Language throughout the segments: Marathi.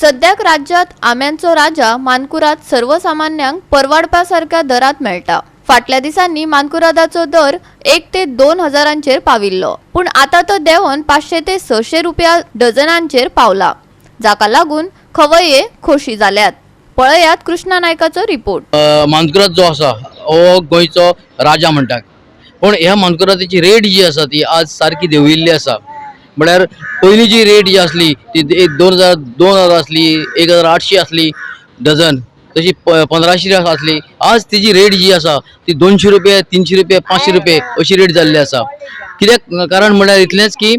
सध्याक राज्यात आम्यांचो राजा मानकुराद सर्वसामान्यांक परवडपासारख्या दरात मेळटा। फाटल्या दिसांनी मानकुरादाचो दर 1 ते 2 हजारांचेर पाविल्लो, पण आता तो देंवन 500 ते 600 रुपया डझनांचेर पावला, जाका लागून खवये खोशी जाल्यात। पळयात कृष्णा नायकाचो रिपोर्ट। मानकुराद जो आसा हो गोंयचो राजा म्हणटात, पण ह्या मानकुरादाची रेट जी आसा ती आज सारकी देंविल्ली आसा। म्हळ्यार पयलीं जी रेट जी आसली ती 2000 आसली, 1800 आसली डझन, तशी 1500 आसली। आज तिची रेट जी आसा ती 200 रुपये, 300 रुपये, 500 रुपये अशी रेट जाल्ली आसा। कित्याक कारण म्हळ्यार इतलेंच की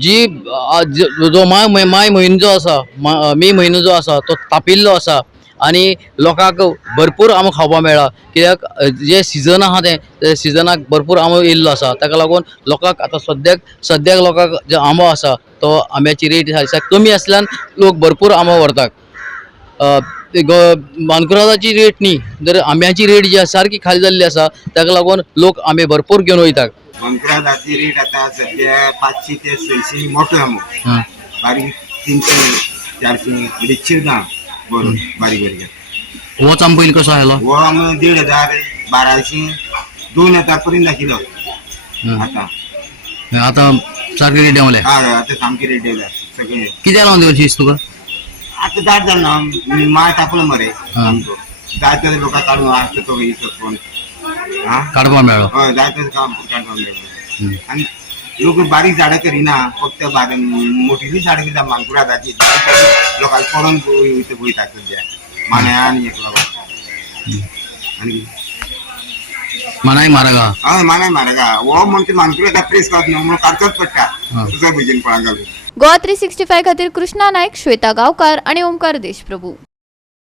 जी जो माय म्हयनो जो आसा, मे म्हयनो जो आसा तो तापिल्लो आसा आनी लोकांक भरपूर आंबो खावपाक मेळ्ळा। कित्याक जे सिजन आहा ते सिजनाक भरपूर आंबो येयल्लो आसा, ताका लागून लोकांक आतां सद्याक लोकांक जो आंबो आसा तो आंब्याची रेट कमी आसल्यान लोक भरपूर आंबो व्हरतात। मानकुरादाची रेट न्ही, जर आंब्याची रेट जी आसा सारकी खाली जाल्ली आसा, ताका लागून लोक आंबे भरपूर घेवन वयतात। मानकुरादाची रेट आता सध्या 500 ते 600 मोठो आंबो, बारीक 300 400 रितशीर दाम बरो बारीक बारीक। होच आंबो पयलीं कसो आयलो? हो आंबो 1500 1200 2000 पर्यंत आशिल्लो। आता सारकी रेट देंवले। आता सामकी रेट देवल्या सगळे। कित्याक लागून देंवची दिसता तुका? आता दाट जालना, माळ तापलो मरे सामको। जाय तशें लोकांक काडून हाडटा तो इथं कोण काडपाक मेळ्ळो। हय, जाय तशें काम काडपाक मेळटा। आनी लोक बारीक झाडां करिना, फक्त मोठीली झाडां करता मानकुरादाची। लोकांक पडोवन वयता सद्या मानाय आनी एक लागून। आनी मानाय म्हारग आहा। हय, मानाय म्हारग आहा। हो म्हणटा मानकुरादा प्रेस करता न्हू, म्हणून काडचोच पडटा तुझ्या भजन पळा घालून। गोवा 365 खातीर कृष्णा नायक, श्वेता गांवकार आणि ओमकार देशप्रभू।